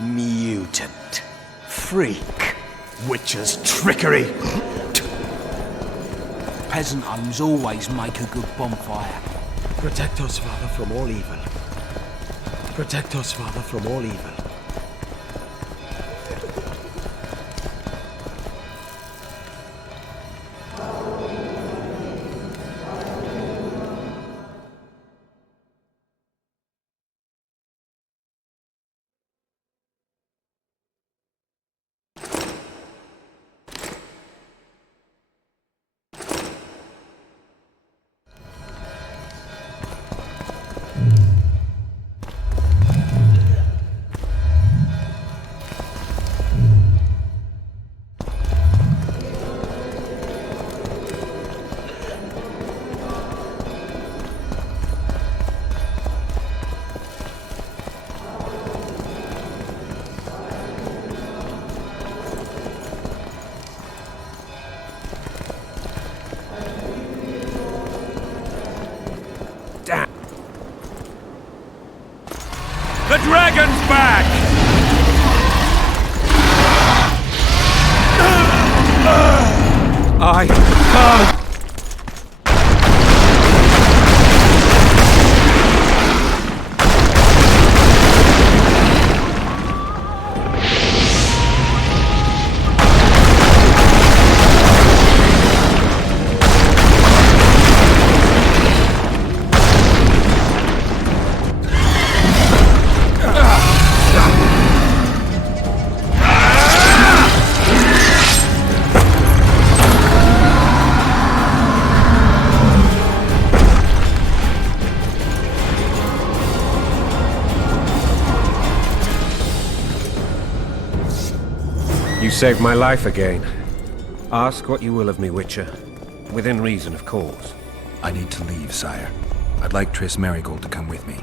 Mutant. Freak. Witcher's trickery. Peasant homes always make a good bonfire. Protect us, Father, from all evil. Protect us, Father, from all evil. The dragon's back! I can't... You saved my life again. Ask what you will of me, Witcher. Within reason, of course. I need to leave, sire. I'd like Triss Merigold to come with me.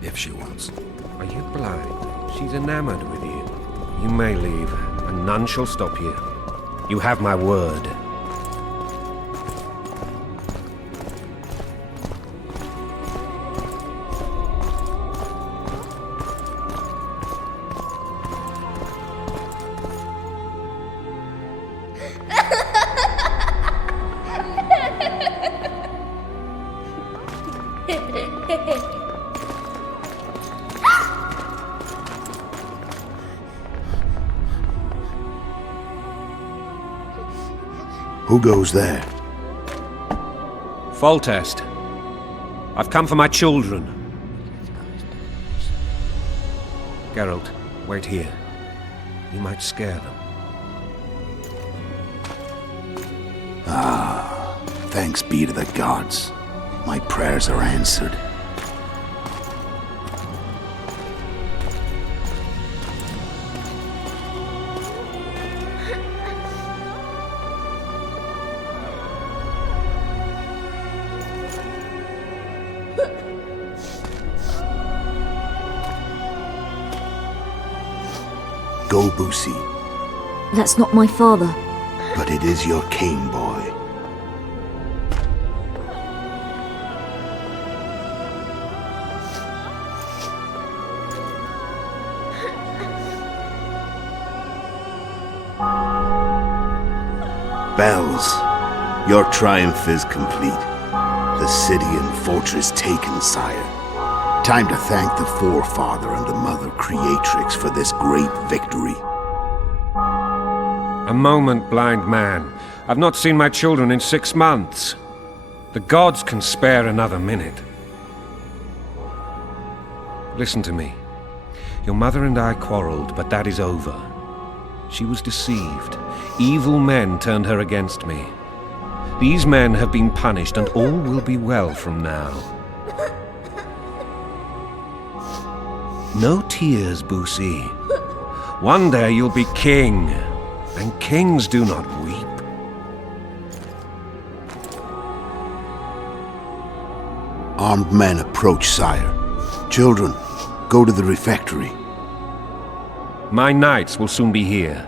If she wants. Are you blind? She's enamored with you. You may leave, and none shall stop you. You have my word. Who goes there? Foltest. I've come for my children. Geralt, wait here. You might scare them. Thanks be to the gods. My prayers are answered. Go, Boosie. That's not my father. But it is your king, boy. Bells, your triumph is complete. The city and fortress taken, sire. Time to thank the Forefather and the Mother Creatrix for this great victory. A moment, blind man. I've not seen my children in 6 months. The gods can spare another minute. Listen to me. Your mother and I quarreled, but that is over. She was deceived. Evil men turned her against me. These men have been punished, and all will be well from now. No tears, Boosie. One day you'll be king, and kings do not weep. Armed men approach, sire. Children, go to the refectory. My knights will soon be here.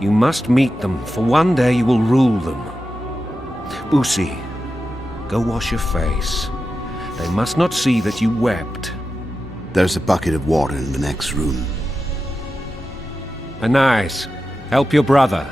You must meet them, for one day you will rule them. Boosie, go wash your face. They must not see that you wept. There's a bucket of water in the next room. Anais, help your brother.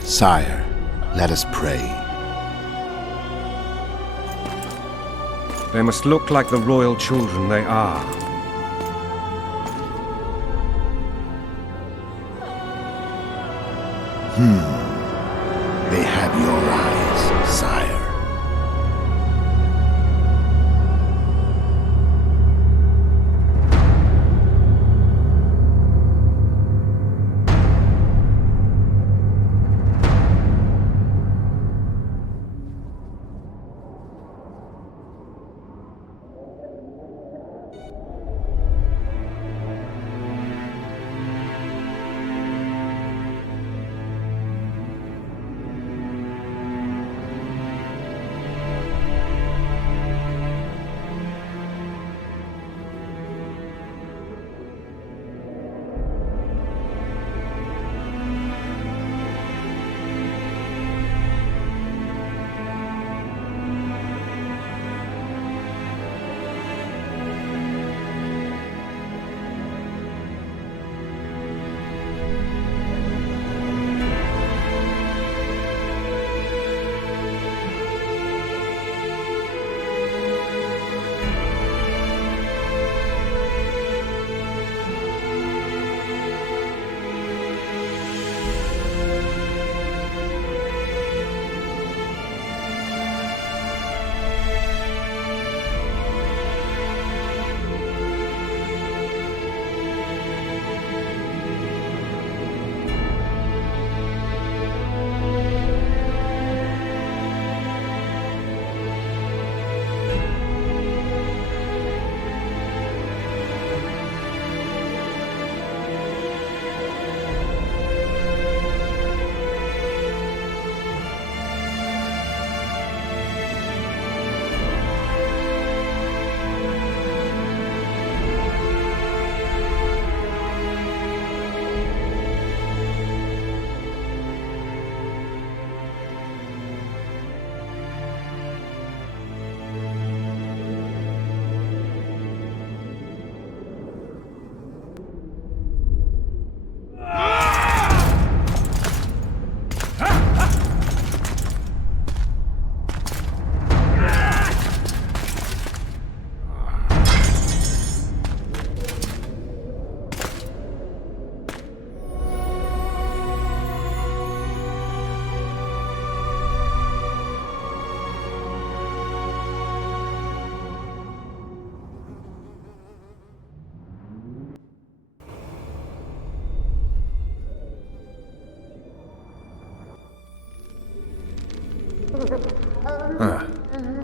Sire, let us pray. They must look like the royal children they are. They have your eyes, sire.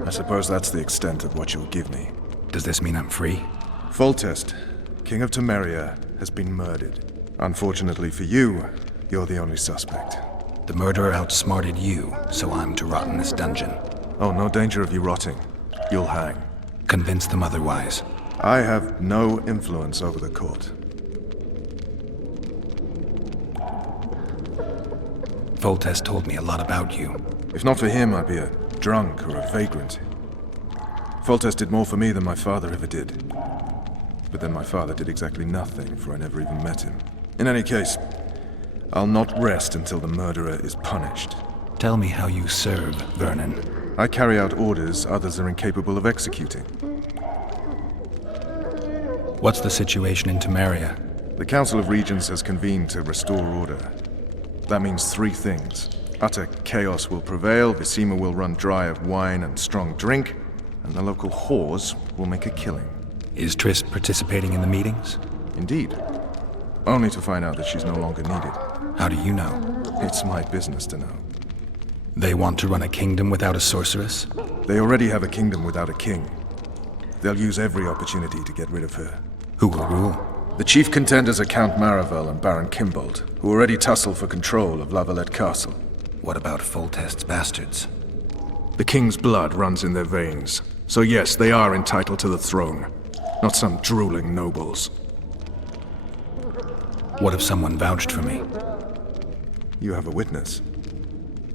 I suppose that's the extent of what you'll give me. Does this mean I'm free? Foltest, King of Temeria, has been murdered. Unfortunately for you, you're the only suspect. The murderer outsmarted you, so I'm to rot in this dungeon. Oh, no danger of you rotting. You'll hang. Convince them otherwise. I have no influence over the court. Foltest told me a lot about you. If not for him, I'd be a drunk or a vagrant. Foltest did more for me than my father ever did. But then my father did exactly nothing, for I never even met him. In any case, I'll not rest until the murderer is punished. Tell me how you serve, Vernon. I carry out orders others are incapable of executing. What's the situation in Temeria? The Council of Regents has convened to restore order. That means three things. Utter chaos will prevail, Visima will run dry of wine and strong drink, and the local whores will make a killing. Is Triss participating in the meetings? Indeed. Only to find out that she's no longer needed. How do you know? It's my business to know. They want to run a kingdom without a sorceress? They already have a kingdom without a king. They'll use every opportunity to get rid of her. Who will rule? The chief contenders are Count Maravel and Baron Kimbold, who already tussle for control of La Valette Castle. What about Foltest's bastards? The king's blood runs in their veins. So yes, they are entitled to the throne. Not some drooling nobles. What if someone vouched for me? You have a witness.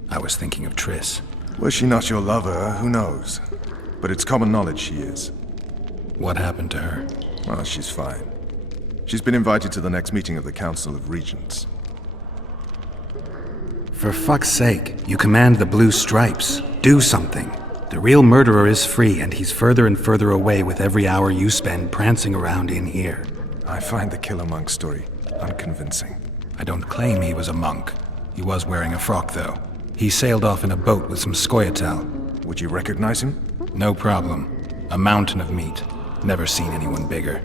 I was thinking of Triss. Was she not your lover? Who knows? But it's common knowledge she is. What happened to her? Oh, she's fine. She's been invited to the next meeting of the Council of Regents. For fuck's sake, you command the Blue Stripes. Do something. The real murderer is free, and he's further and further away with every hour you spend prancing around in here. I find the Killer Monk story unconvincing. I don't claim he was a monk. He was wearing a frock, though. He sailed off in a boat with some Scoia'tael. Would you recognize him? No problem. A mountain of meat. Never seen anyone bigger.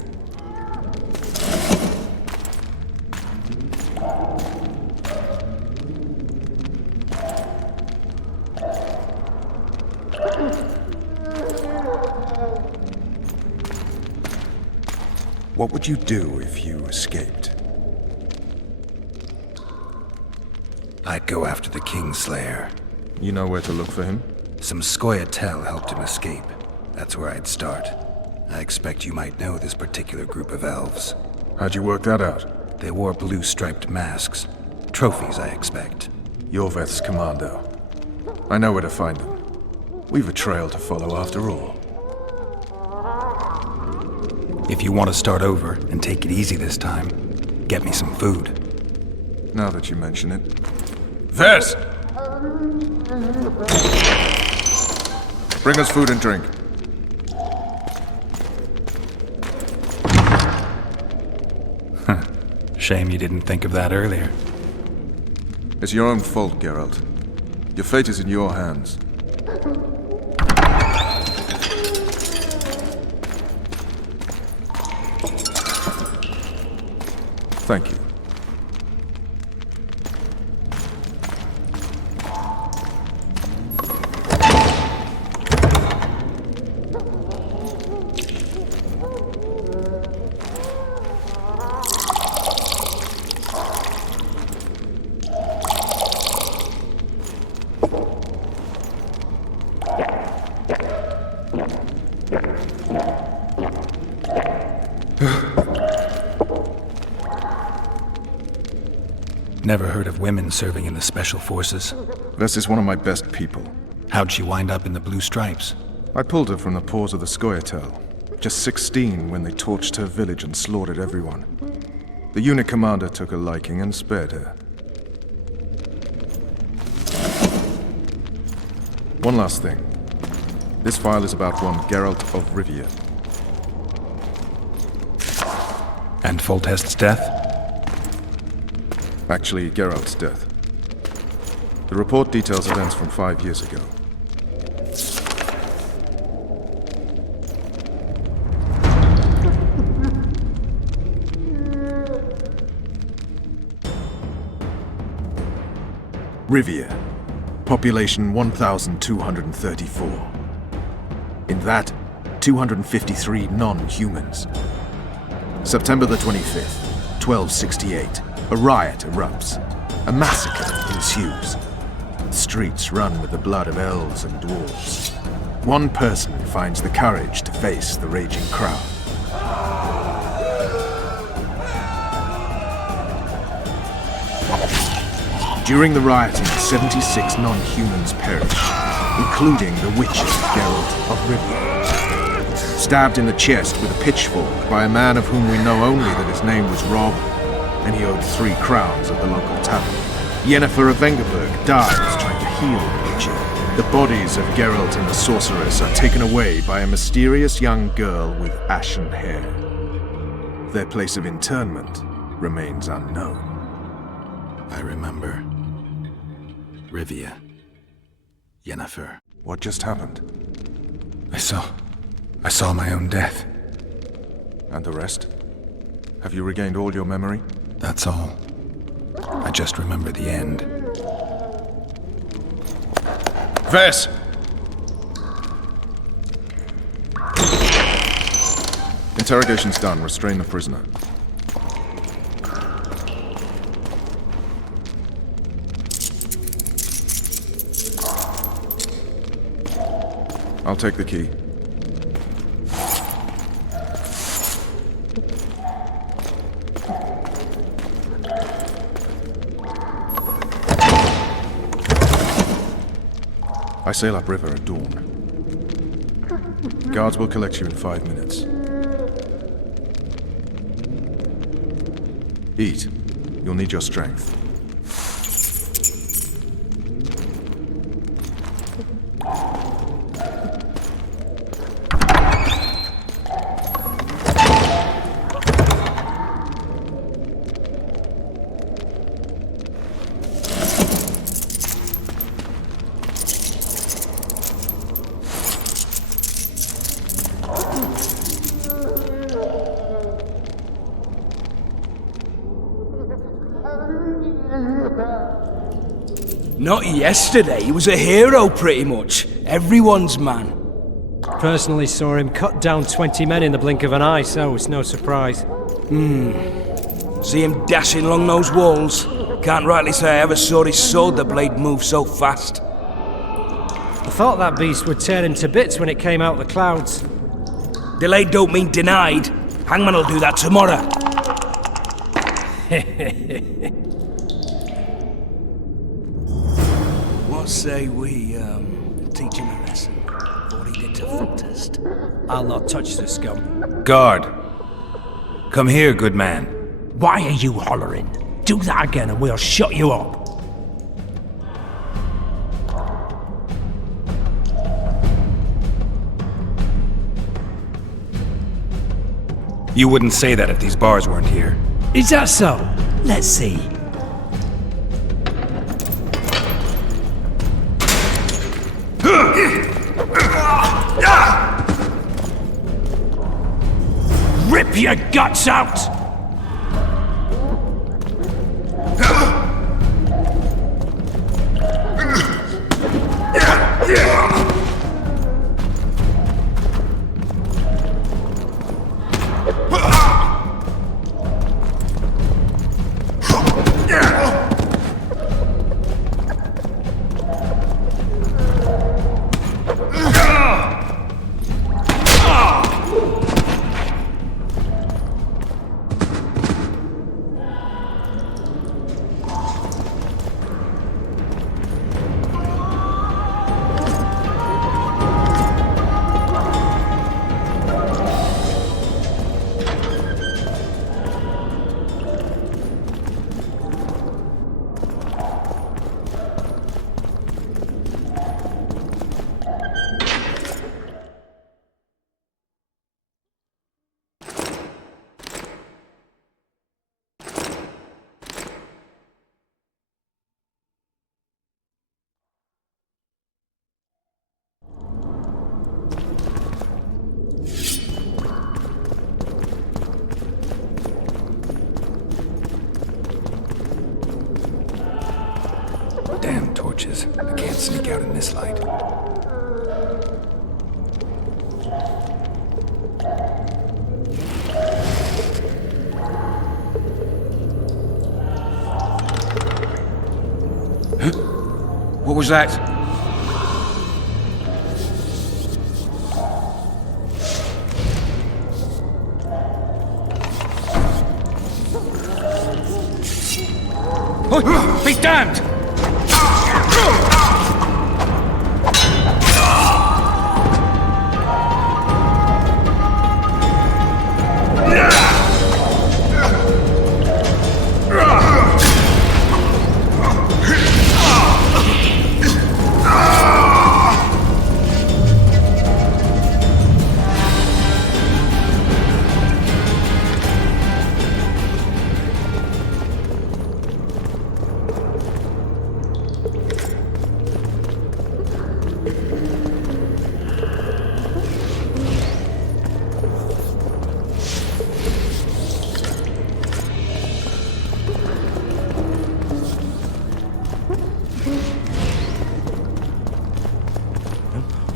What would you do if you escaped? I'd go after the Kingslayer. You know where to look for him? Some Scoia'tael helped him escape. That's where I'd start. I expect you might know this particular group of elves. How'd you work that out? They wore blue-striped masks. Trophies, I expect. Yorveth's commando. I know where to find them. We've a trail to follow after all. If you want to start over and take it easy this time, get me some food. Now that you mention it. Vess! Bring us food and drink. Shame you didn't think of that earlier. It's your own fault, Geralt. Your fate is in your hands. Thank you. Never heard of women serving in the Special Forces. Vess is one of my best people. How'd she wind up in the Blue Stripes? I pulled her from the paws of the Scoia'tael. Just 16 when they torched her village and slaughtered everyone. The unit commander took a liking and spared her. One last thing. This file is about one Geralt of Rivia. And Foltest's death? Actually, Geralt's death. The report details events from 5 years ago. Rivia. Population 1,234. In that, 253 non-humans. September the 25th, 1268. A riot erupts. A massacre ensues. The streets run with the blood of elves and dwarves. One person finds the courage to face the raging crowd. During the rioting, 76 non-humans perish, including the witcher Geralt of Rivia. Stabbed in the chest with a pitchfork by a man of whom we know only that his name was Rob, and he owed 3 crowns at the local tavern. Yennefer of Vengerberg dies trying to heal the witcher. The bodies of Geralt and the sorceress are taken away by a mysterious young girl with ashen hair. Their place of internment remains unknown. I remember. Rivia. Yennefer. What just happened? I saw my own death. And the rest? Have you regained all your memory? That's all. I just remember the end. Vess! Interrogation's done. Restrain the prisoner. I'll take the key. I sail upriver at dawn. Guards will collect you in 5 minutes. Eat. You'll need your strength. Not yesterday, he was a hero pretty much. Everyone's man. Personally saw him cut down 20 men in the blink of an eye, so it's no surprise. See him dashing along those walls? Can't rightly say I ever saw his sword the blade move so fast. I thought that beast would tear him to bits when it came out of the clouds. Delayed don't mean denied. Hangman'll do that tomorrow. What say we, teach him a lesson? What he did to Foltest. I'll not touch the scum. Guard! Come here, good man. Why are you hollering? Do that again and we'll shut you up. You wouldn't say that if these bars weren't here. Is that so? Let's see. Rip your guts out! Damn torches. I can't sneak out in this light. What was that? Oh, be damned!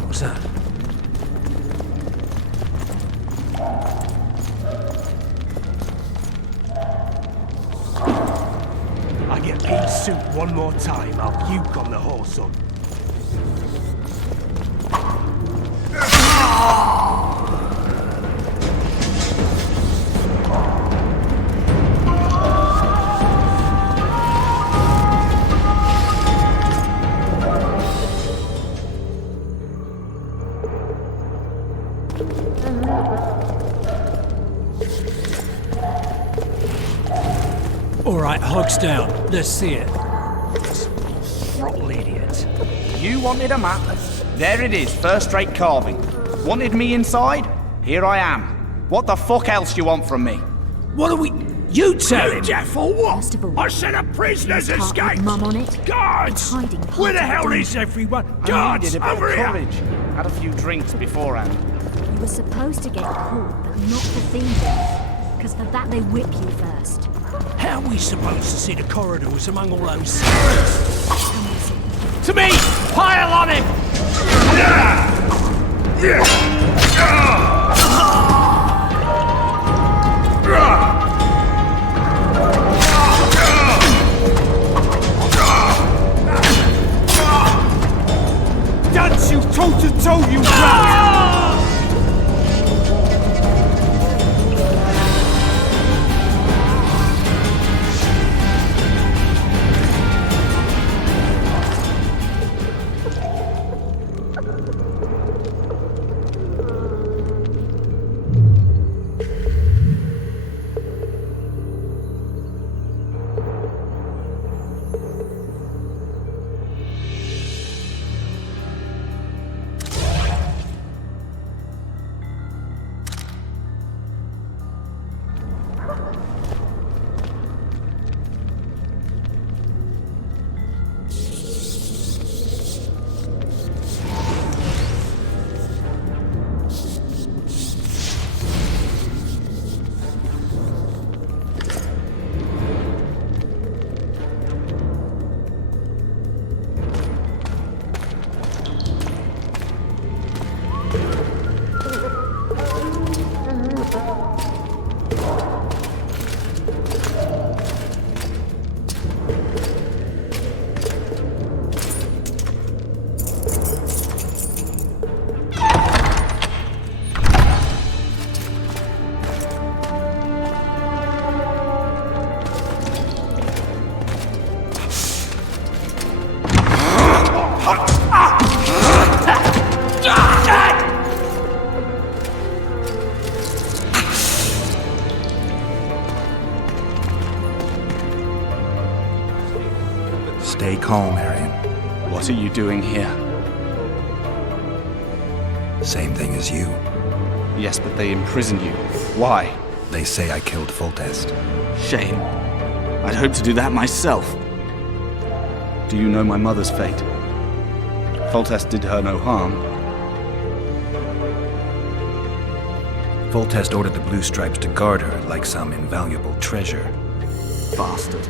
What's that? I get paid suit one more time, I'll puke on the horse on. Alright, hogs down. Let's see it. Throttle idiot. You wanted a map? There it is, first-rate carving. Wanted me inside? Here I am. What the fuck else you want from me? What are we... You tell him! First of all, I said a prisoner's part with escaped! Mum on it. Guards! Hiding part Where the of hell it. is everyone? I Guards, needed a bit over of here! courage. Had a few drinks beforehand. You were supposed to get caught, but not for thieving. Because for that they whip you first. How are we supposed to see the corridors among all those... Come and see. To me! Pile on him! Dance you toe-to-toe, you rat! Stay calm, Arian. What are you doing here? Same thing as you. Yes, but they imprisoned you. Why? They say I killed Foltest. Shame. I'd hoped to do that myself. Do you know my mother's fate? Foltest did her no harm. Foltest ordered the Blue Stripes to guard her like some invaluable treasure. Bastard.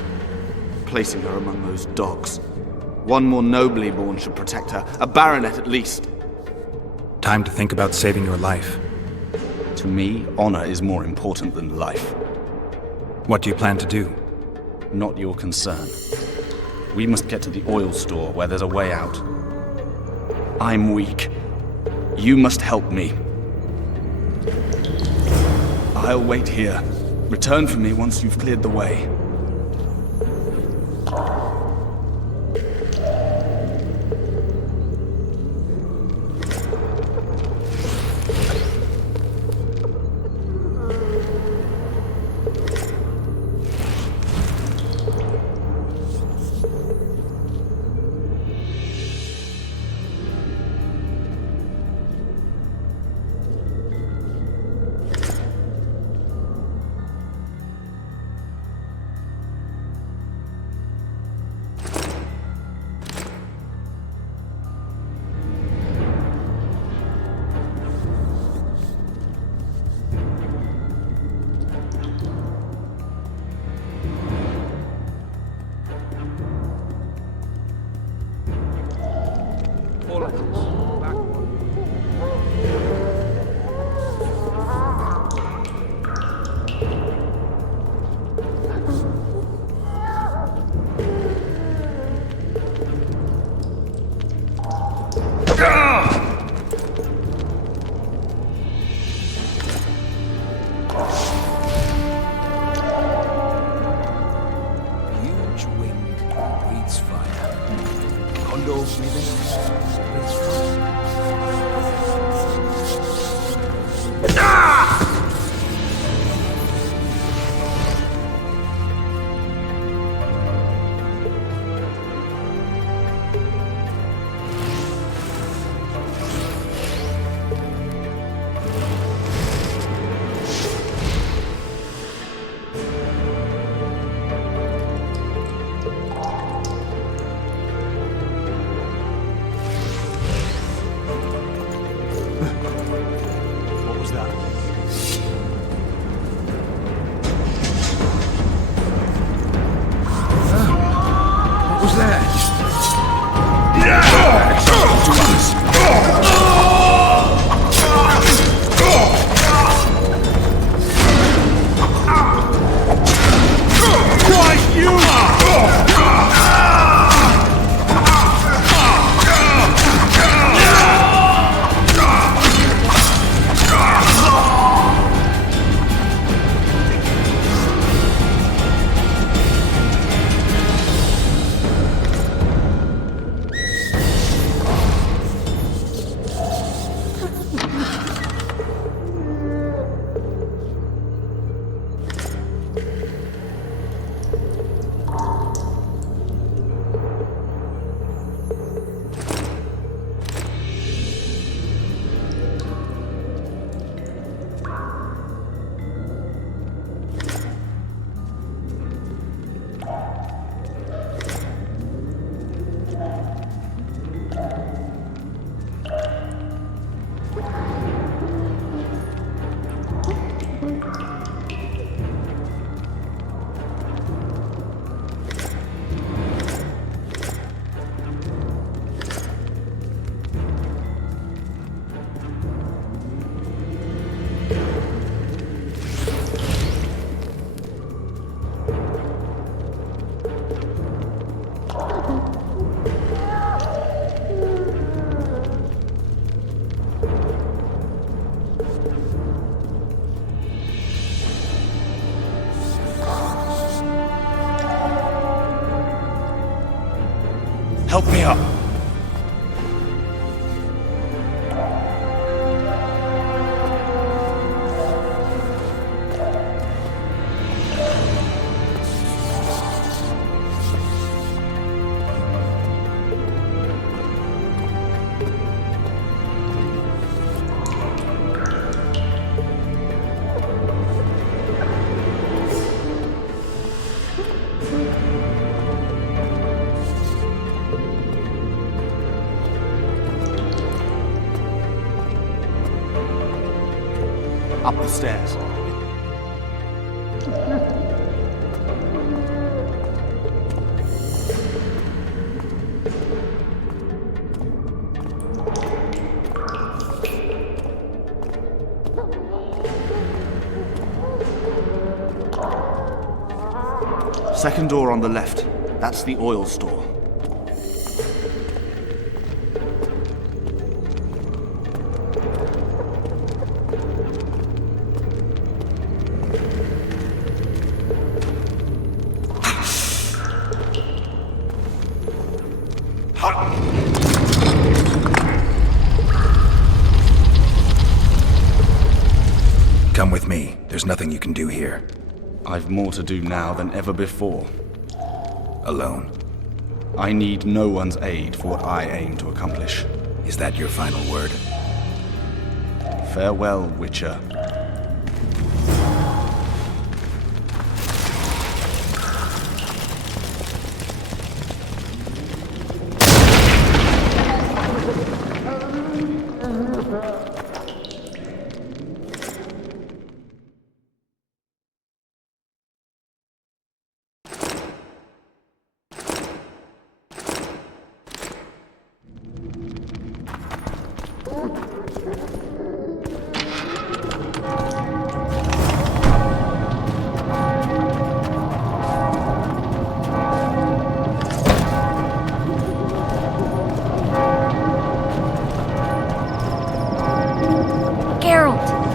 Placing her among those dogs. One more nobly born should protect her. A baronet at least. Time to think about saving your life. To me, honor is more important than life. What do you plan to do? Not your concern. We must get to the oil store where there's a way out. I'm weak. You must help me. I'll wait here. Return for me once you've cleared the way. was that? What was that? Help me up. Up the stairs. Second door on the left. That's the oil store. Come with me. There's nothing you can do here. I've more to do now than ever before. Alone. I need no one's aid for what I aim to accomplish. Is that your final word? Farewell, Witcher.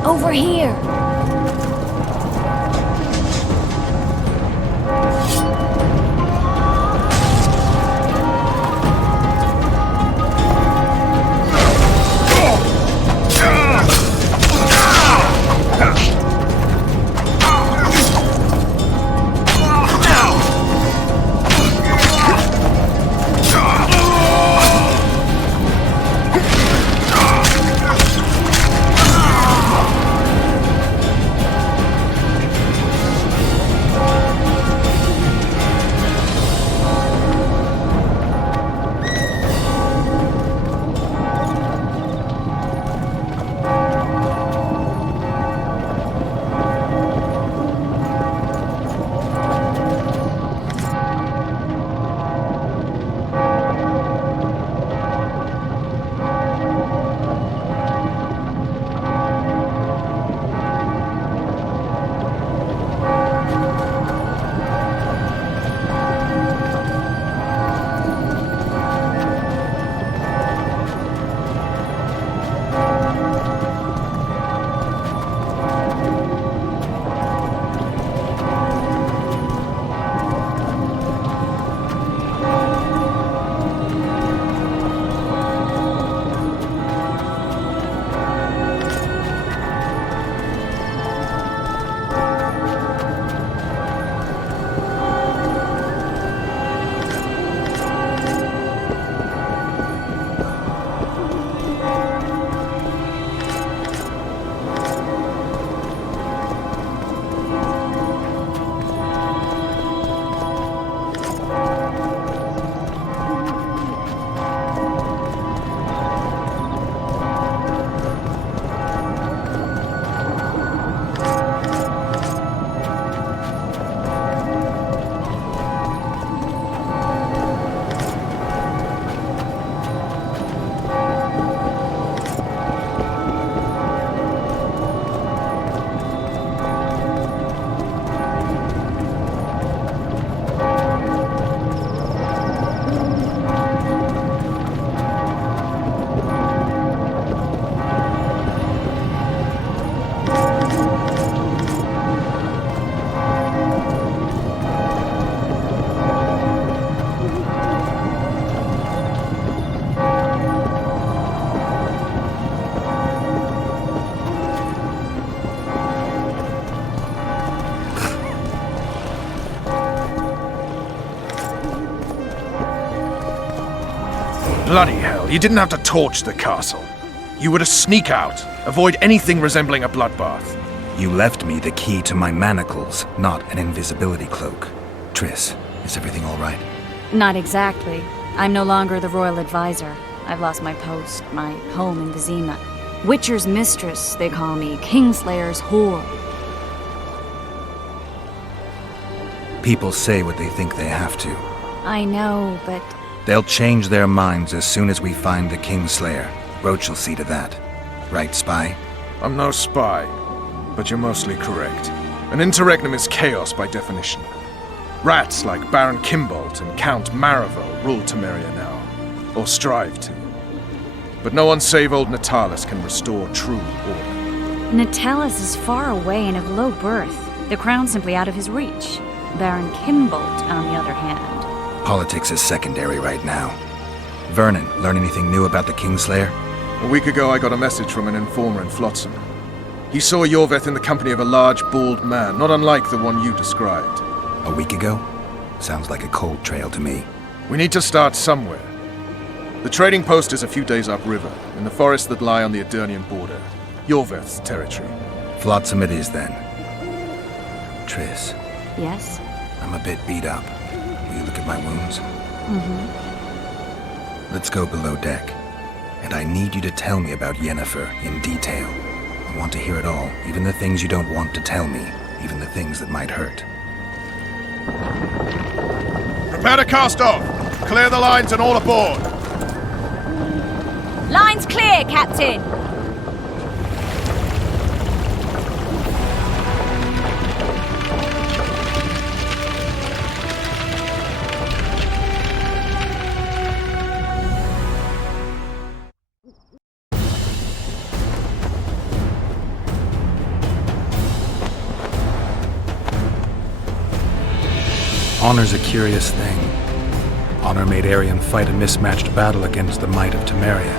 Over here! Bloody hell, you didn't have to torch the castle. You were to sneak out, avoid anything resembling a bloodbath. You left me the key to my manacles, not an invisibility cloak. Triss, is everything all right? Not exactly. I'm no longer the royal advisor. I've lost my post, my home in Vizima. Witcher's mistress, they call me. Kingslayer's whore. People say what they think they have to. I know, but They'll change their minds as soon as we find the Kingslayer. Roach will see to that. Right, Spy? I'm no spy, but you're mostly correct. An interregnum is chaos by definition. Rats like Baron Kimbolt and Count Marival rule Temeria now, or strive to. But no one save old Natalis can restore true order. Natalis is far away and of low birth. The crown's simply out of his reach. Baron Kimbolt, on the other hand. Politics is secondary right now. Vernon, learn anything new about the Kingslayer? A week ago I got a message from an informer in Flotsam. He saw Yorveth in the company of a large, bald man, not unlike the one you described. A week ago? Sounds like a cold trail to me. We need to start somewhere. The trading post is a few days upriver, in the forests that lie on the Aedirnian border. Yorveth's territory. Flotsam it is, then. Triss, Yes? I'm a bit beat up. Will you look at my wounds? Let's go below deck. And I need you to tell me about Yennefer in detail. I want to hear it all, even the things you don't want to tell me, even the things that might hurt. Prepare to cast off! Clear the lines and all aboard! Line's clear, Captain! Honor's a curious thing. Honor made Arion fight a mismatched battle against the might of Temeria.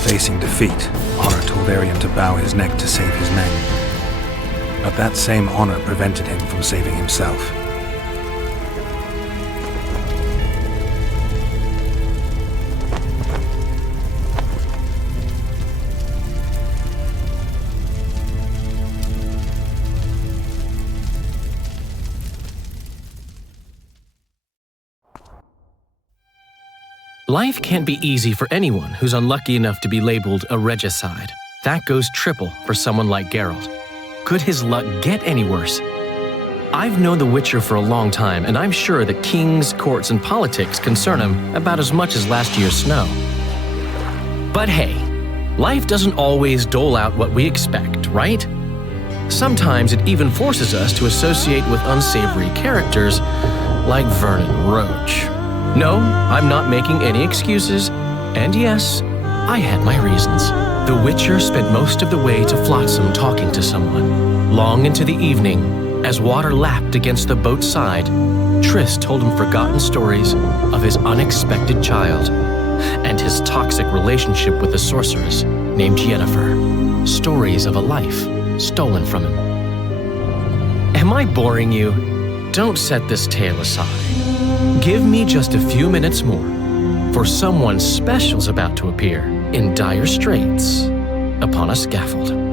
Facing defeat, Honor told Arion to bow his neck to save his men. But that same honor prevented him from saving himself. Life can't be easy for anyone who's unlucky enough to be labeled a regicide. That goes triple for someone like Geralt. Could his luck get any worse? I've known The Witcher for a long time, and I'm sure that kings, courts, and politics concern him about as much as last year's snow. But hey, life doesn't always dole out what we expect, right? Sometimes it even forces us to associate with unsavory characters like Vernon Roach. No, I'm not making any excuses, and yes, I had my reasons. The Witcher spent most of the way to Flotsam talking to someone. Long into the evening, as water lapped against the boat's side, Triss told him forgotten stories of his unexpected child and his toxic relationship with a sorceress named Yennefer. Stories of a life stolen from him. Am I boring you? Don't set this tale aside. Give me just a few minutes more, for someone special's about to appear in dire straits upon a scaffold.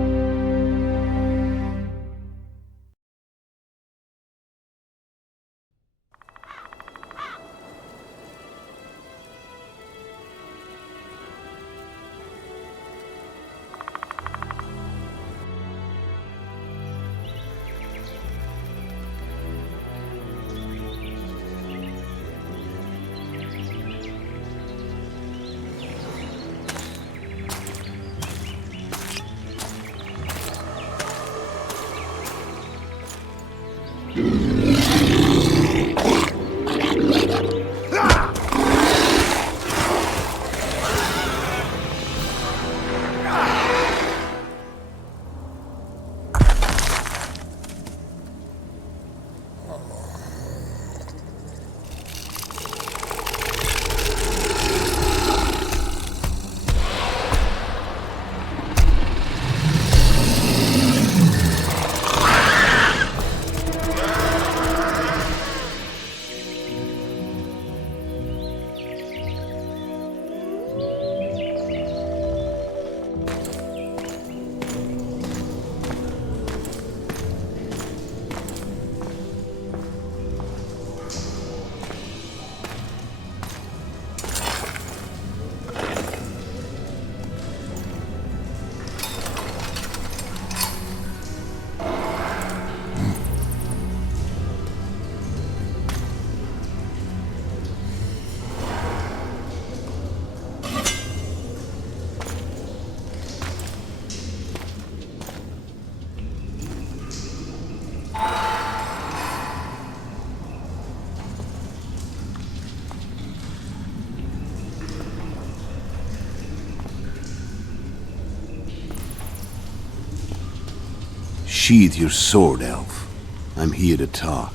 Sheathe your sword, elf. I'm here to talk.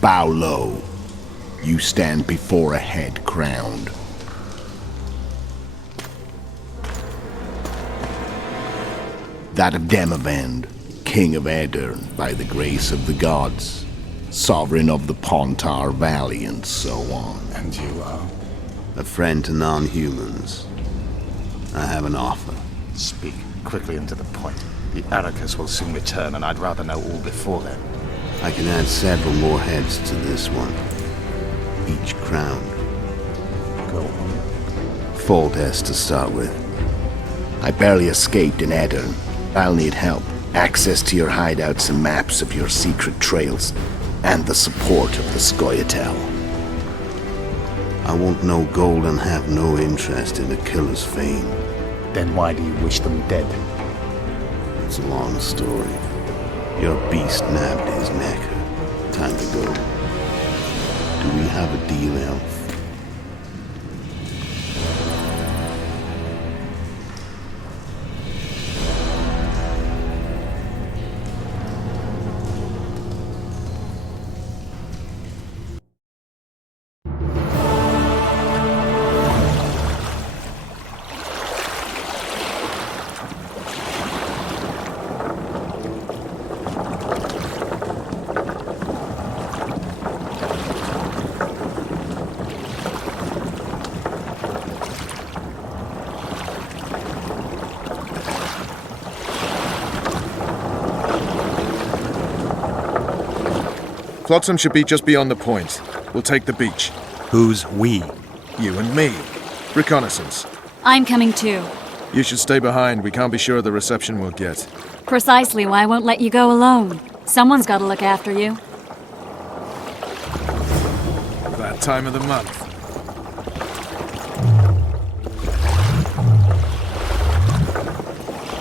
Bow low. You stand before a head crowned. That of Demavend, King of Aedirn by the grace of the gods, sovereign of the Pontar Valley and so on. And you are? A friend to non-humans. I have an offer. Speak quickly and to the point. The Arrakis will soon return, and I'd rather know all before then. I can add several more heads to this one. Each crowned. Go on. Foltest to start with. I barely escaped in Aedirn. I'll need help. Access to your hideouts and maps of your secret trails. And the support of the Scoia'tael. I want no gold and have no interest in the killer's fame. Then why do you wish them dead? It's a long story. Your beast nabbed his neck. Time to go. Do we have a deal, elf? Flotsam should be just beyond the point. We'll take the beach. Who's we? You and me. Reconnaissance. I'm coming too. You should stay behind. We can't be sure of the reception we'll get. Precisely why I won't let you go alone. Someone's got to look after you. That time of the month.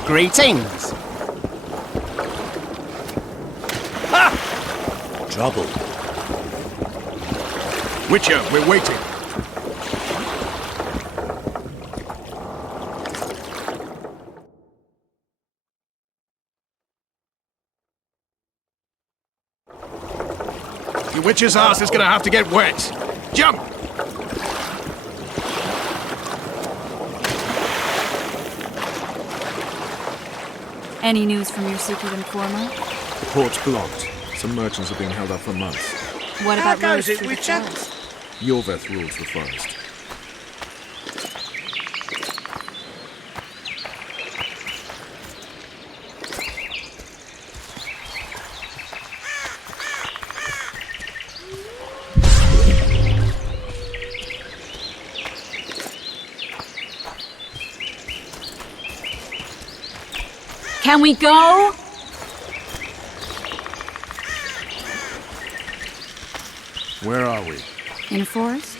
Greetings. Trouble. Witcher, we're waiting. The Witcher's ass is gonna have to get wet. Jump! Any news from your secret informer? The port's blocked. Some merchants are being held up for months. What about How goes roads it, through the Witcher? forest? Yorveth rules the forest. Can we go? Where are we? In a forest?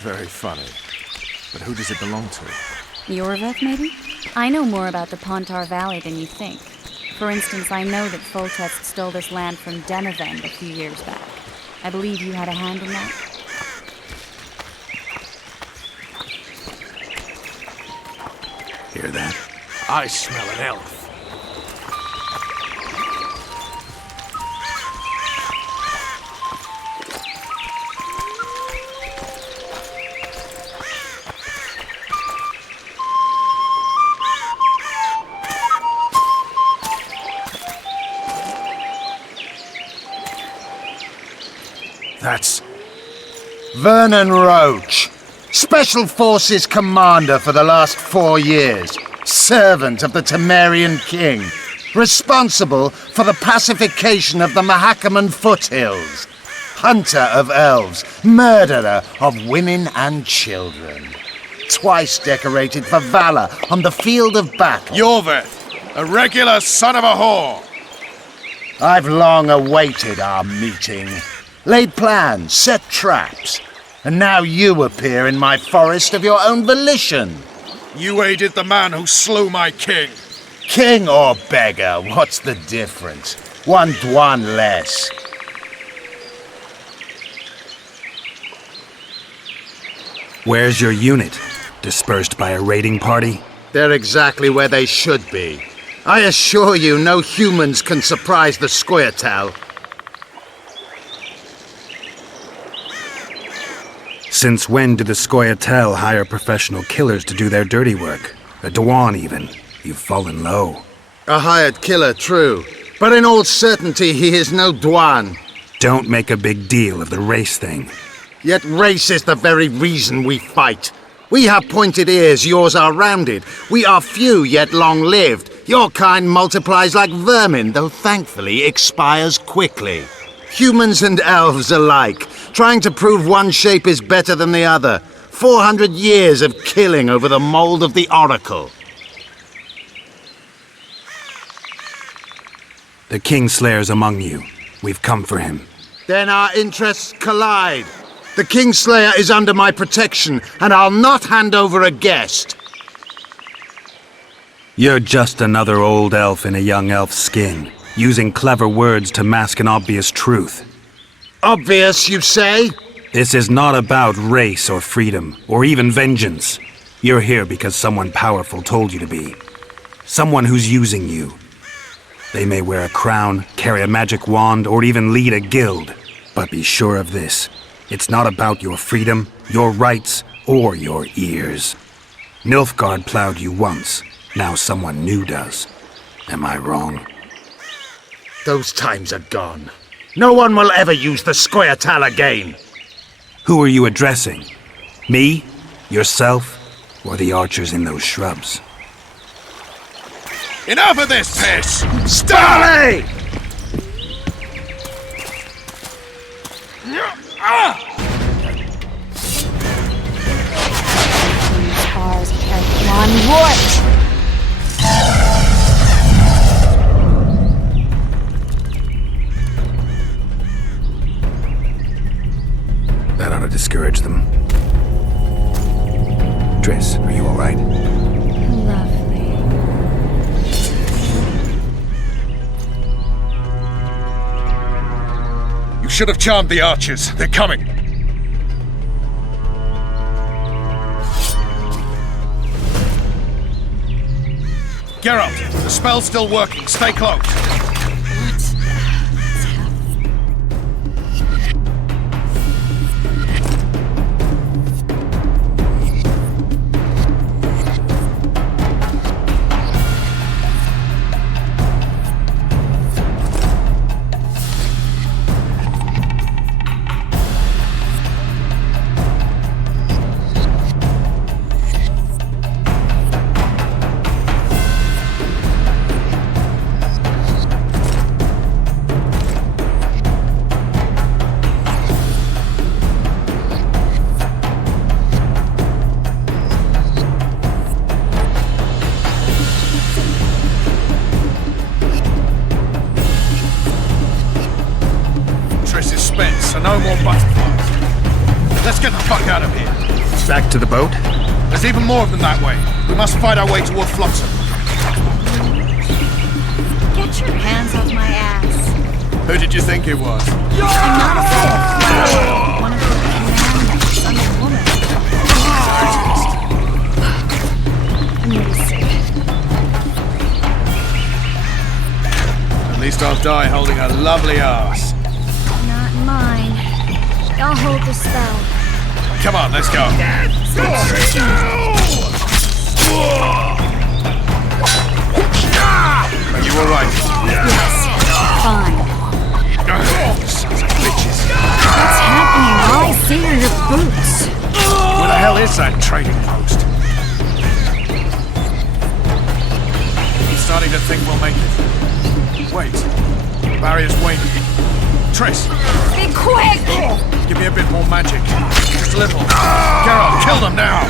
Very funny. But who does it belong to? Yorveth, maybe? I know more about the Pontar Valley than you think. For instance, I know that Foltest stole this land from Demavend a few years back. I believe you had a hand in that. Hear that? I smell an elf. That's Vernon Roach, Special Forces Commander for the last 4 years, servant of the Temerian King, responsible for the pacification of the Mahakaman foothills, hunter of elves, murderer of women and children, twice decorated for valor on the field of battle. Yorveth, a regular son of a whore! I've long awaited our meeting. Laid plans, set traps, and now you appear in my forest of your own volition. You aided the man who slew my king. King or beggar, what's the difference? One Dwan less. Where's your unit? Dispersed by a raiding party? They're exactly where they should be. I assure you, no humans can surprise the Scoia'tael. Since when do the Scoia'tael hire professional killers to do their dirty work? A Dwan, even. You've fallen low. A hired killer, true. But in all certainty, he is no Dwan. Don't make a big deal of the race thing. Yet race is the very reason we fight. We have pointed ears, yours are rounded. We are few, yet long-lived. Your kind multiplies like vermin, though thankfully expires quickly. Humans and elves alike, trying to prove one shape is better than the other. 400 years of killing over the mold of the Oracle. The Kingslayer's among you. We've come for him. Then our interests collide. The Kingslayer is under my protection, and I'll not hand over a guest. You're just another old elf in a young elf's skin, using clever words to mask an obvious truth. Obvious, you say? This is not about race or freedom, or even vengeance. You're here because someone powerful told you to be. Someone who's using you. They may wear a crown, carry a magic wand, or even lead a guild. But be sure of this. It's not about your freedom, your rights, or your ears. Nilfgaard plowed you once. Now someone new does. Am I wrong? Those times are gone. No one will ever use the Scoia'tael again. Who are you addressing? Me? Yourself? Or the archers in those shrubs? Enough of this piss! Starley! Bars carry one warped! That ought to discourage them. Triss, are you all right? Lovely. You should have charmed the archers. They're coming. Geralt, the spell's still working. Stay close. No more butterflies. Let's get the fuck out of here. Back to the boat? There's even more of them that way. We must fight our way toward Flotsam. Get your hands off my ass. Who did you think it was? I'm not afraid of fire. One of the commandments. I'm a woman. I'm really sick. At least I'll die holding a lovely ass. Not mine. I'll hold the spell. Come on, let's go. Are you alright? Yes. Fine. Sons of bitches. What's happening? All I see are your boots. Where the hell is that trading post? I'm starting to think we'll make it. Wait. The barrier's waiting. Triss! Be quick! Give me a bit more magic. Just a little. Geralt, kill them now!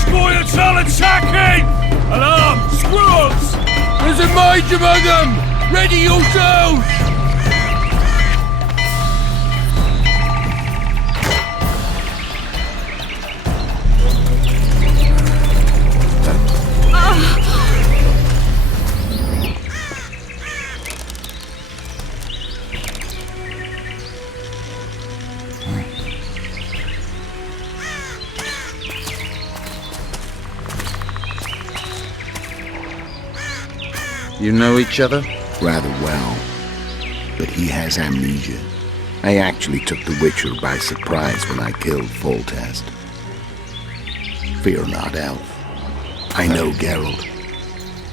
Scoia'tael attacking! Alarm! Squirrels! There's a mage among them! Ready yourselves! You know each other? Rather well. But he has amnesia. I actually took the Witcher by surprise when I killed Foltest. Fear not, Elf. I know Geralt.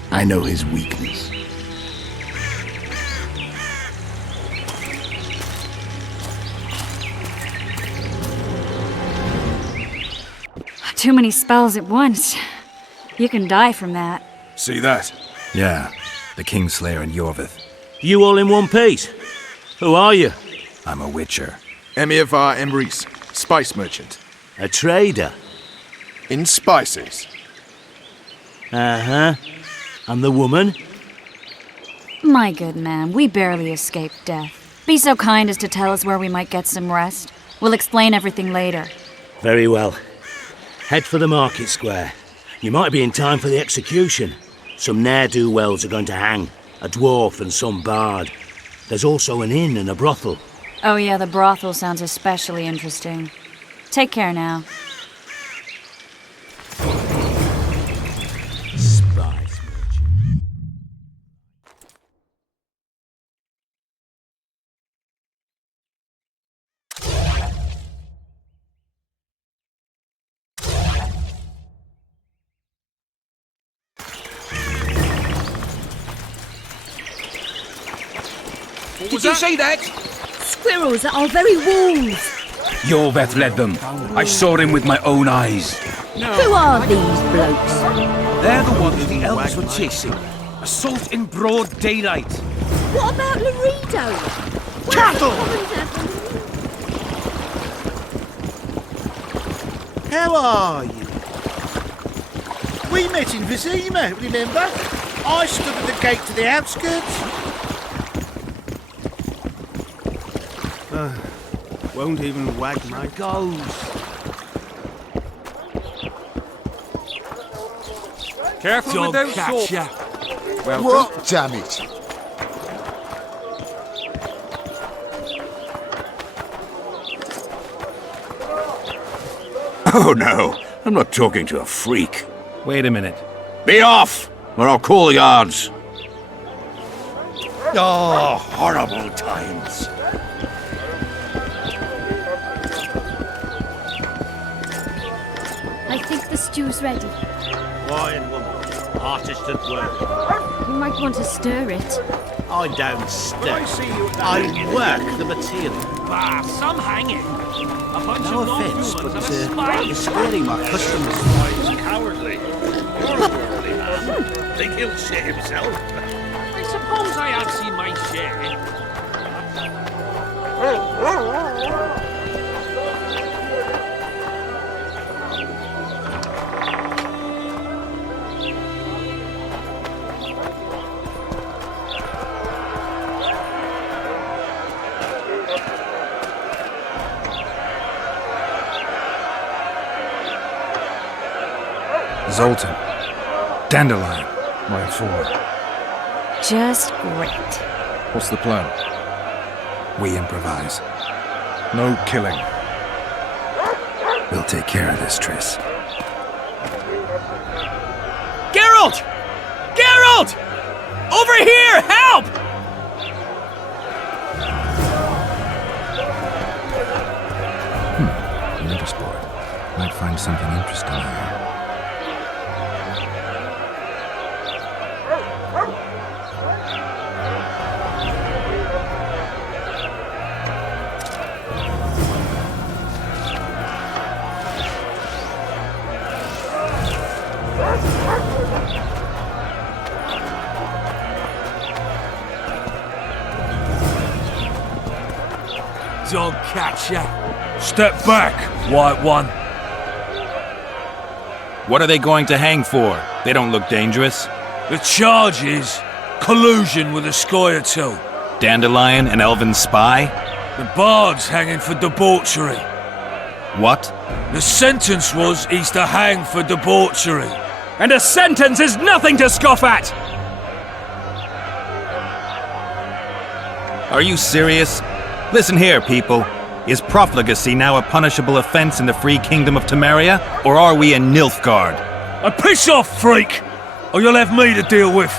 I know his weakness. Too many spells at once. You can die from that. See that? Yeah, the Kingslayer and Yorvith. You all in one piece? Who are you? I'm a Witcher. Emiavar Emrys, spice merchant. A trader? In spices. Uh-huh. And the woman? My good man, we barely escaped death. Be so kind as to tell us where we might get some rest. We'll explain everything later. Very well. Head for the market square. You might be in time for the execution. Some ne'er-do-wells are going to hang. A dwarf and some bard. There's also an inn and a brothel. Oh yeah, the brothel sounds especially interesting. Take care now. Spice merchant. Did you see that? Squirrels at our very walls. Yorveth led them. I saw him with my own eyes. Who are these blokes? They're the ones the elves were chasing. Assault in broad daylight. What about Laredo? Cattle! How are you? We met in Vizima, remember? I stood at the gate to the outskirts. Won't even wag my goals. Careful with those swords. What, damn it? Oh no, I'm not talking to a freak. Wait a minute. Be off, or I'll call the odds. Oh, horrible times. I think the stew's ready. Wine woman, artist at work. You might want to stir it. I don't stir. I work the material. Bah, some hanging. A bunch No of offence, non-humans but and a spy. you're scaring my customers. Cowardly. Cowardly man. Think he'll shit himself. I suppose I have seen my share. Zoltan. Dandelion. My for. Just great. What's the plan? We improvise. No killing. We'll take care of this, Triss. Geralt! Geralt! Over here! Help! Notice board. Might find something interesting here. Dog catcher. Step back, White One. What are they going to hang for? They don't look dangerous. The charge is collusion with a Scoia'tael. Dandelion, an elven spy? The bard's hanging for debauchery. What? The sentence was he's to hang for debauchery. And a sentence is nothing to scoff at! Are you serious? Listen here, people. Is profligacy now a punishable offense in the free kingdom of Temeria, or are we in Nilfgaard? Piss off, freak! Or you'll have me to deal with.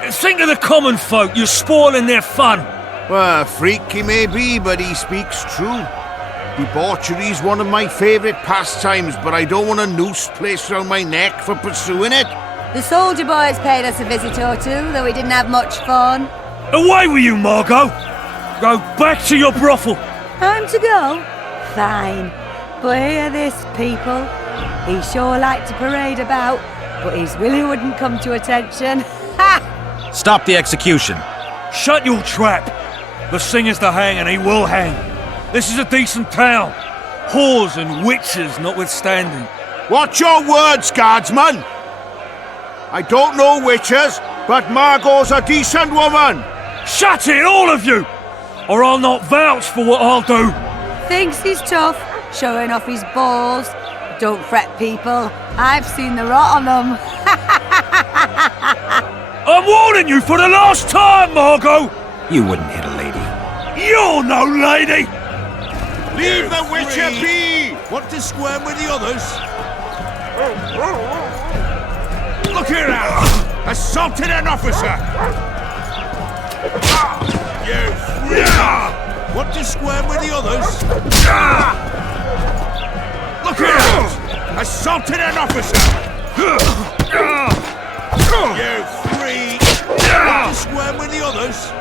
Think of the common folk. You're spoiling their fun. Well, freak he may be, but he speaks true. Debauchery's one of my favourite pastimes, but I don't want a noose placed around my neck for pursuing it. The soldier boys paid us a visit or two, though we didn't have much fun. Away with you, Margot! Go back to your brothel. Time to go? Fine. But hear this, people. He sure liked to parade about, but his Willie wouldn't come to attention. Ha! Stop the execution. Shut your trap. The singer's to hang, and he will hang. This is a decent town. Whores and witches notwithstanding. Watch your words, guardsman! I don't know witches, but Margot's a decent woman! Shut it, all of you! Or I'll not vouch for what I'll do. Thinks he's tough, showing off his balls. Don't fret, people. I've seen the rot on them. I'm warning you for the last time, Margot! You wouldn't hit a lady. You're no lady! Leave the witcher be! Want to squirm with the others? Look here now! Assaulted an officer! You freak! Want to squirm with the others? Look here now! Assaulted an officer! You freak! Want to squirm with the others?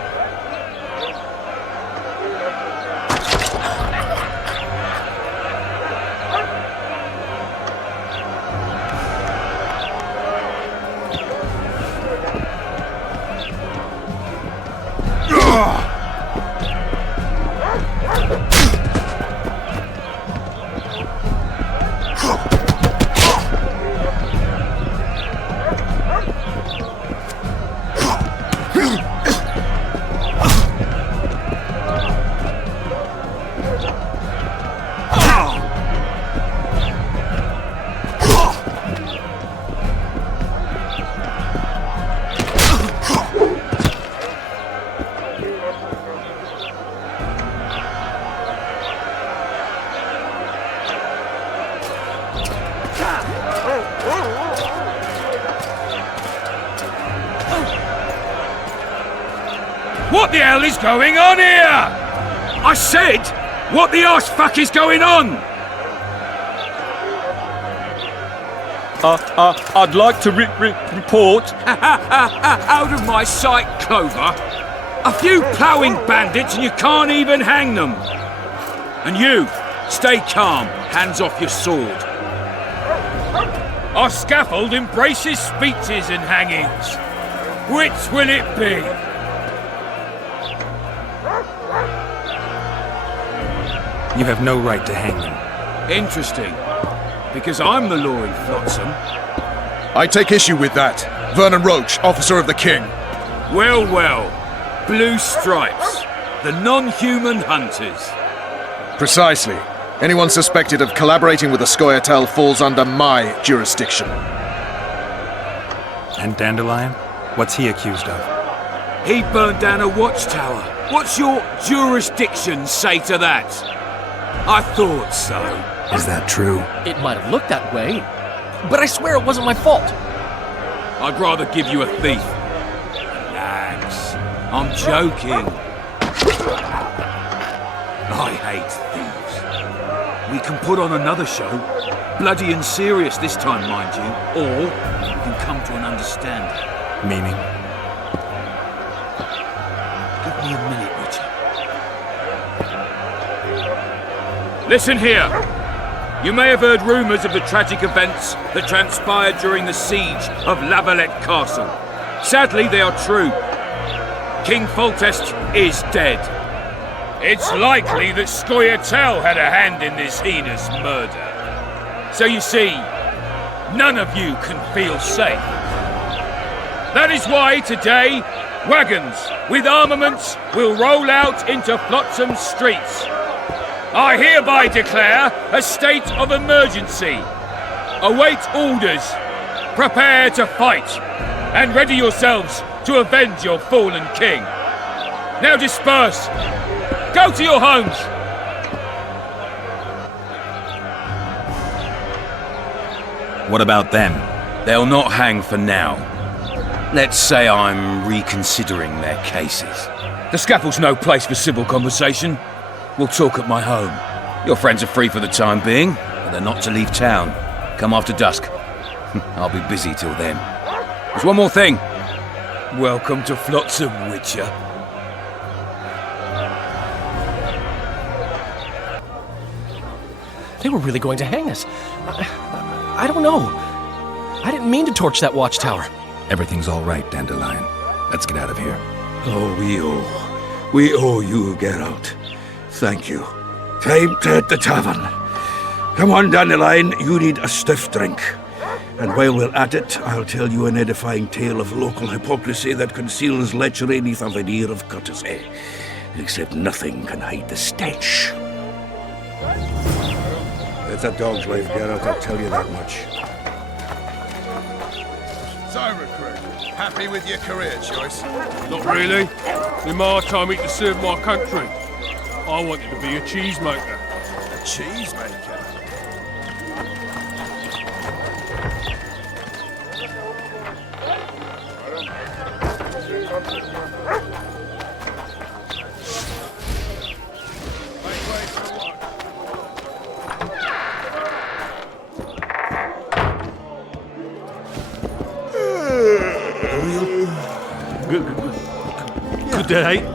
What the hell is going on here? I said, what the arse fuck is going on? I'd like to report. Out of my sight, Clover. A few ploughing bandits and you can't even hang them. And you, stay calm, hands off your sword. Our scaffold embraces speeches and hangings. Which will it be? You have no right to hang them. Interesting. Because I'm the law in Flotsam. I take issue with that. Vernon Roach, officer of the king. Well, well. Blue Stripes. The non-human hunters. Precisely. Anyone suspected of collaborating with the Scoia'tael falls under my jurisdiction. And Dandelion? What's he accused of? He burned down a watchtower. What's your jurisdiction say to that? I thought so. Is that true? It might have looked that way, but I swear it wasn't my fault. I'd rather give you a thief. Relax. I'm joking. I hate thieves. We can put on another show. Bloody and serious this time, mind you. Or we can come to an understanding. Meaning? Give me a minute, would you? Listen here. You may have heard rumours of the tragic events that transpired during the siege of La Valette Castle. Sadly, they are true. King Foltest is dead. It's likely that Scoia'tael had a hand in this heinous murder. So you see, none of you can feel safe. That is why today, wagons with armaments will roll out into Flotsam's streets. I hereby declare a state of emergency. Await orders. Prepare to fight. And ready yourselves to avenge your fallen king. Now disperse. Go to your homes. What about them? They'll not hang for now. Let's say I'm reconsidering their cases. The scaffold's no place for civil conversation. We'll talk at my home. Your friends are free for the time being, but they're not to leave town. Come after dusk. I'll be busy till then. There's one more thing. Welcome to Flotsam, Witcher. They were really going to hang us. I don't know. I didn't mean to torch that watchtower. Everything's all right, Dandelion. Let's get out of here. Oh, we owe you, Geralt. Thank you. Time to hit the tavern. Come on, Dandelion, you need a stiff drink. And while we're at it, I'll tell you an edifying tale of local hypocrisy that conceals lechery neath a veneer of courtesy. Except nothing can hide the stench. It's a dog's life, Geralt, I'll tell you that much. So, recruit, happy with your career choice? Not really. In my time, to serve my country. I wanted to be a cheesemaker. A cheesemaker? Good day.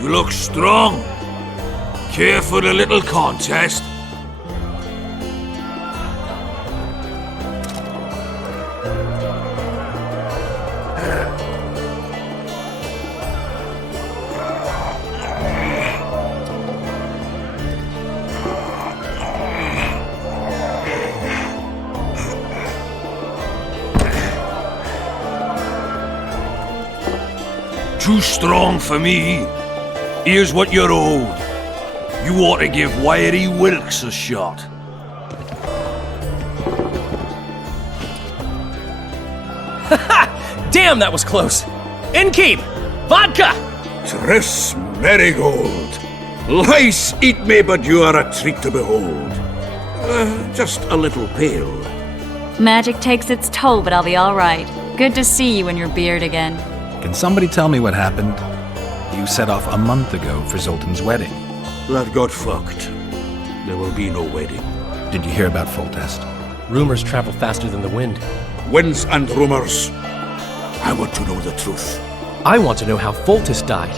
You look strong. Care for a little contest? Too strong for me. Here's what you're owed. You ought to give Wiry Wilkes a shot. Damn, that was close. Innkeep! Vodka! Triss Marigold. Lice eat me, but you are a treat to behold. Just a little pale. Magic takes its toll, but I'll be all right. Good to see you in your beard again. Can somebody tell me what happened? You set off a month ago for Zoltan's wedding. That got fucked. There will be no wedding. Did you hear about Foltest? Rumors travel faster than the wind. Winds and rumors. I want to know the truth. I want to know how Foltest died.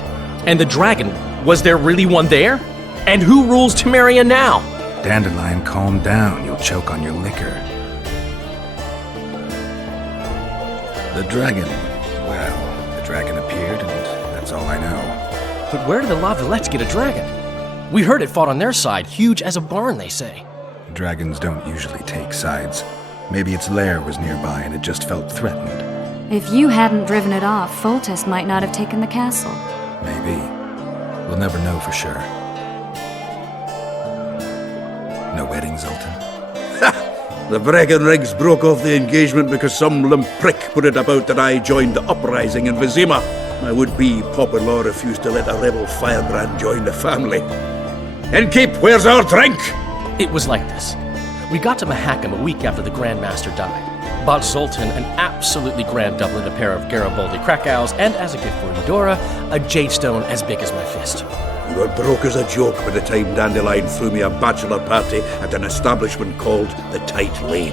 And the dragon, was there really one there? And who rules Temeria now? Dandelion, calm down. You'll choke on your liquor. The dragon. Well, the dragon appeared, and that's all I know. But where did the Lavalettes get a dragon? We heard it fought on their side, huge as a barn, they say. Dragons don't usually take sides. Maybe its lair was nearby and it just felt threatened. If you hadn't driven it off, Foltest might not have taken the castle. Maybe. We'll never know for sure. No wedding, Zoltan? The Bregenrigs broke off the engagement because some limp prick put it about that I joined the uprising in Vizima. My would-be Poplar refused to let a rebel firebrand join the family. Innkeep, where's our drink? It was like this. We got to Mahakam a week after the Grand Master died. Bought Zoltan an absolutely grand doublet, a pair of Garibaldi Krakows, and as a gift for Eudora, a jadestone as big as my fist. You were broke as a joke by the time Dandelion threw me a bachelor party at an establishment called the Tight Lane.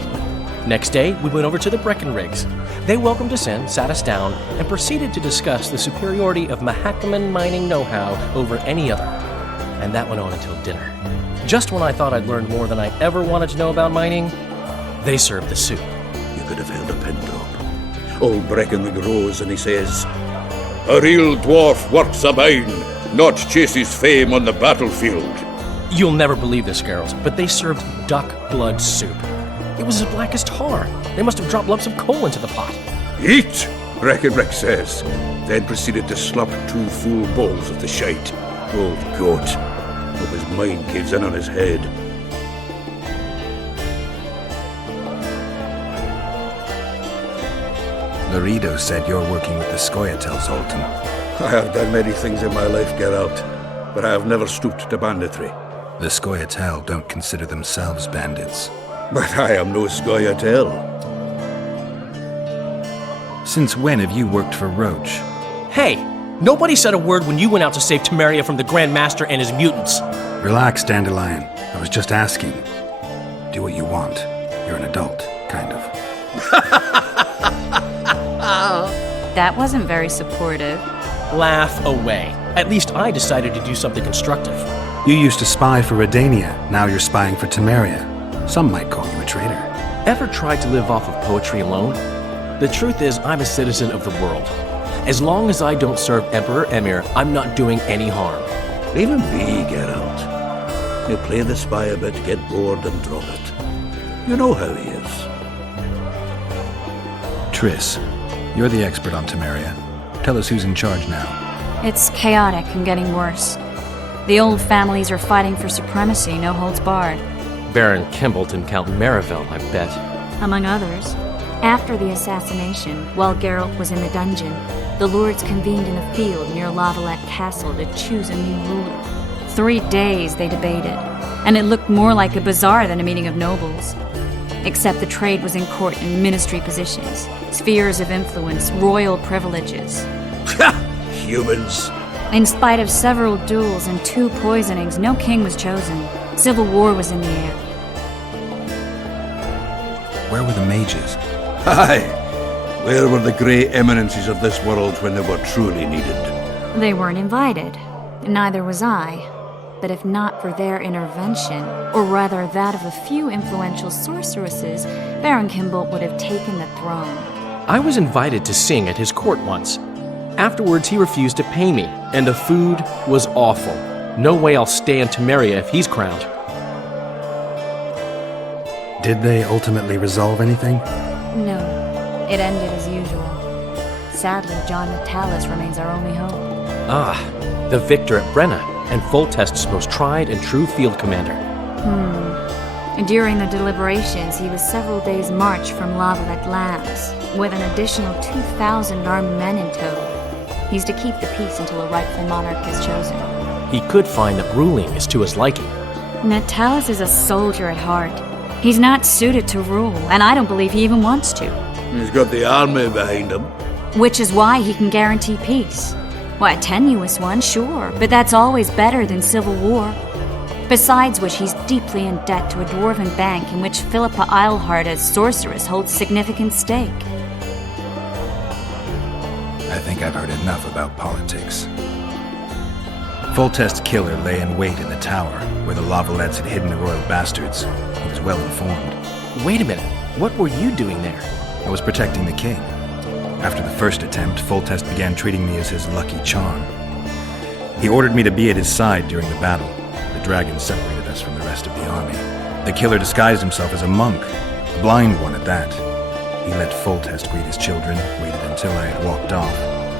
Next day, we went over to the Breckenriggs. They welcomed us in, sat us down, and proceeded to discuss the superiority of Mahakaman mining know-how over any other. And that went on until dinner. Just when I thought I'd learned more than I ever wanted to know about mining, they served the soup. You could have held a pin drop. Old Breckenridge rose and he says, "A real dwarf works a mine, not chases fame on the battlefield." You'll never believe this, Geralt, but they served duck blood soup. It was as black as tar. They must have dropped lumps of coal into the pot. "Eat," Breckenridge says, then proceeded to slop 2 full bowls of the shite. Old goat. Hope his mind caves in on his head. Laredo said you're working with the Scoia'tael, Zoltan. I have done many things in my life, Geralt, but I have never stooped to banditry. The Scoia'tael don't consider themselves bandits. But I am no Scoia'tael. Since when have you worked for Roach? Hey, nobody said a word when you went out to save Temeria from the Grand Master and his mutants. Relax, Dandelion. I was just asking. Do what you want. You're an adult, kind of. That wasn't very supportive. Laugh away. At least I decided to do something constructive. You used to spy for Redania. Now you're spying for Temeria. Some might call you a traitor. Ever tried to live off of poetry alone? The truth is, I'm a citizen of the world. As long as I don't serve Emperor Emir, I'm not doing any harm. Even me, Geralt. You play the spy a bit, get bored and drop it. You know how he is. Triss, you're the expert on Temeria. Tell us who's in charge now. It's chaotic and getting worse. The old families are fighting for supremacy, no holds barred. Baron Kimbolt and Count Marivel, I bet. Among others. After the assassination, while Geralt was in the dungeon, the lords convened in a field near Lavalette Castle to choose a new ruler. 3 days they debated, and it looked more like a bazaar than a meeting of nobles. Except the trade was in court and ministry positions, spheres of influence, royal privileges. Humans. In spite of several duels and 2 poisonings, no king was chosen. Civil war was in the air. Where were the mages? Aye. Where were the grey eminences of this world when they were truly needed? They weren't invited. Neither was I. But if not for their intervention, or rather that of a few influential sorceresses, Baron Kimbolt would have taken the throne. I was invited to sing at his court once. Afterwards, he refused to pay me, and the food was awful. No way I'll stay in Temeria if he's crowned. Did they ultimately resolve anything? No. It ended as usual. Sadly, John Natalis remains our only hope. Ah, the victor at Brenna, and Foltest's most tried and true field commander. During the deliberations, he was several days' march from Lavalette Lands, with an additional 2,000 armed men in tow. He's to keep the peace until a rightful monarch is chosen. He could find that ruling is to his liking. Natalis is a soldier at heart. He's not suited to rule, and I don't believe he even wants to. He's got the army behind him. Which is why he can guarantee peace. Why, a tenuous one, sure, but that's always better than civil war. Besides which, he's deeply in debt to a dwarven bank in which Philippa Eilhart as sorceress holds significant stake. I think I've heard enough about politics. Foltest's killer lay in wait in the tower, where the Lavalettes had hidden the royal bastards. He was well informed. Wait a minute, what were you doing there? I was protecting the king. After the first attempt, Foltest began treating me as his lucky charm. He ordered me to be at his side during the battle. The dragon separated us from the rest of the army. The killer disguised himself as a monk, a blind one at that. He let Foltest greet his children, waited until I had walked off,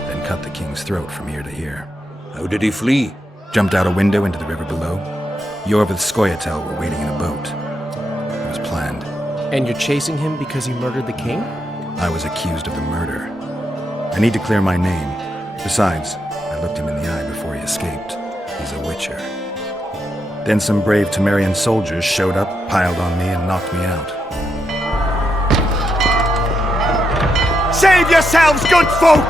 then cut the king's throat from ear to ear. How did he flee? Jumped out a window into the river below. Yorvith Scoia'tael were waiting in a boat. It was planned. And you're chasing him because he murdered the king? I was accused of the murder. I need to clear my name. Besides, I looked him in the eye before he escaped. He's a witcher. Then some brave Temerian soldiers showed up, piled on me, and knocked me out. Save yourselves, good folk!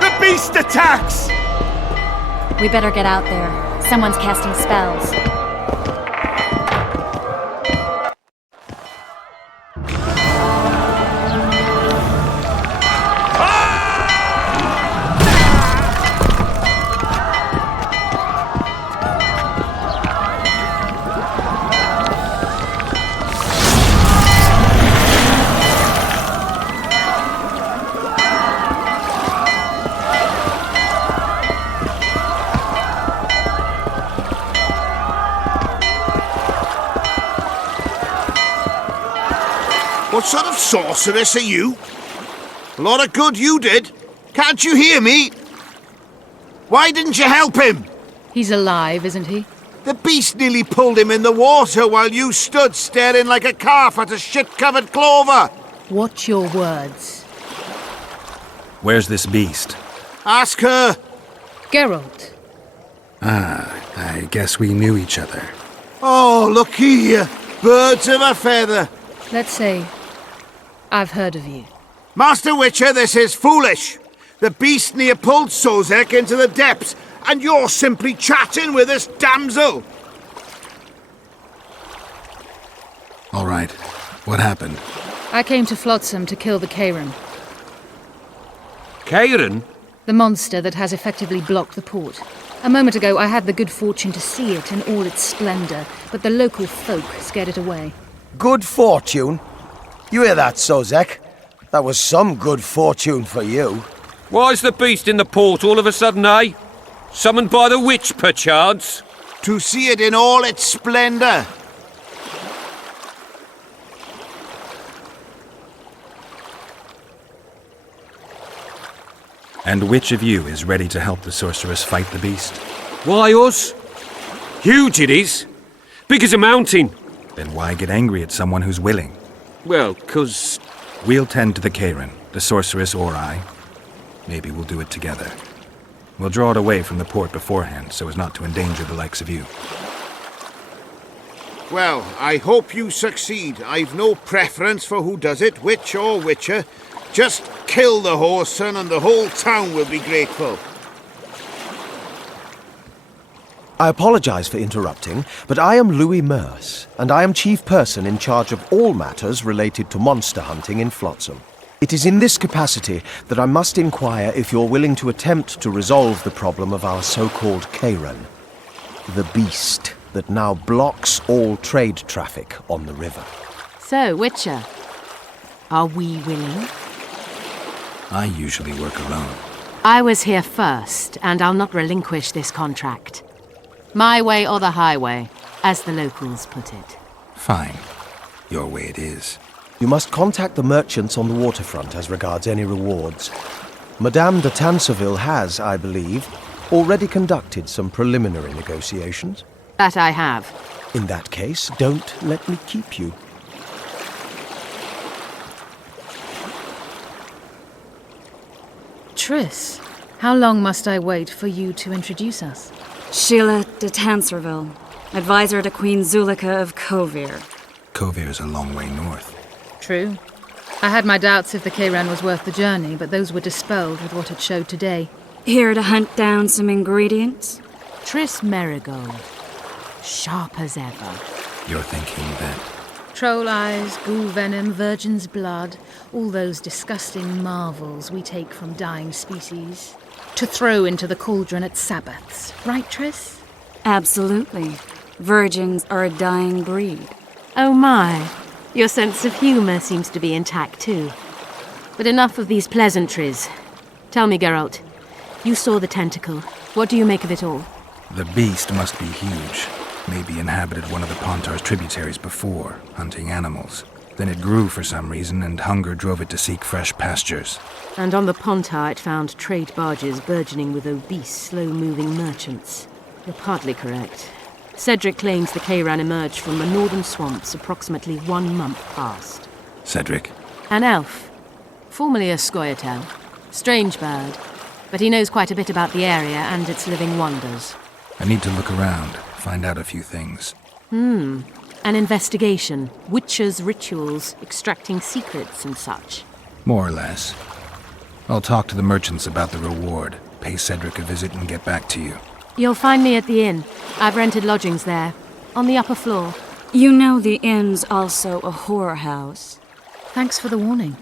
The beast attacks! We better get out there. Someone's casting spells. What sort of sorceress are you? A lot of good you did. Can't you hear me? Why didn't you help him? He's alive, isn't he? The beast nearly pulled him in the water while you stood staring like a calf at a shit-covered clover. Watch your words. Where's this beast? Ask her. Geralt. Ah, I guess we knew each other. Oh, look here. Birds of a feather. Let's say I've heard of you. Master Witcher, this is foolish. The beast near pulled Sozek into the depths, and you're simply chatting with this damsel. All right. What happened? I came to Flotsam to kill the Kayran. Kayran? The monster that has effectively blocked the port. A moment ago, I had the good fortune to see it in all its splendor, but the local folk scared it away. Good fortune? You hear that, Sozek? That was some good fortune for you. Why's the beast in the port all of a sudden, eh? Summoned by the witch, perchance? To see it in all its splendor. And which of you is ready to help the sorceress fight the beast? Why us? Huge it is. Big as a mountain. Then why get angry at someone who's willing? Well, 'cause... We'll tend to the Kayran, the sorceress or I. Maybe we'll do it together. We'll draw it away from the port beforehand so as not to endanger the likes of you. Well, I hope you succeed. I've no preference for who does it, witch or witcher. Just kill the whoreson and the whole town will be grateful. I apologize for interrupting, but I am Louis Merce, and I am chief person in charge of all matters related to monster hunting in Flotsam. It is in this capacity that I must inquire if you're willing to attempt to resolve the problem of our so-called Kayran, the beast that now blocks all trade traffic on the river. So, Witcher, are we willing? I usually work alone. I was here first, and I'll not relinquish this contract. My way or the highway, as the locals put it. Fine. Your way it is. You must contact the merchants on the waterfront as regards any rewards. Madame de Tanseville has, I believe, already conducted some preliminary negotiations. That I have. In that case, don't let me keep you. Triss, how long must I wait for you to introduce us? Sheila de Tanserville, advisor to Queen Zulika of Kovir. Kovir's a long way north. True. I had my doubts if the Kayran was worth the journey, but those were dispelled with what it showed today. Here to hunt down some ingredients? Triss Merigold. Sharp as ever. You're thinking that... Troll eyes, ghoul venom, virgin's blood, all those disgusting marvels we take from dying species. To throw into the cauldron at Sabbaths. Right, Triss? Absolutely. Virgins are a dying breed. Oh my. Your sense of humour seems to be intact too. But enough of these pleasantries. Tell me, Geralt. You saw the tentacle. What do you make of it all? The beast must be huge. Maybe inhabited one of the Pontar's tributaries before, hunting animals. Then it grew for some reason, and hunger drove it to seek fresh pastures. And on the Pontar it found trade barges burgeoning with obese, slow-moving merchants. You're partly correct. Cedric claims the Kayran emerged from the northern swamps approximately 1 month past. Cedric? An elf. Formerly a Scoia'tael. Strange bird. But he knows quite a bit about the area and its living wonders. I need to look around, find out a few things. An investigation. Witchers' rituals, extracting secrets and such. More or less. I'll talk to the merchants about the reward, pay Cedric a visit and get back to you. You'll find me at the inn. I've rented lodgings there, on the upper floor. You know the inn's also a whorehouse. Thanks for the warning.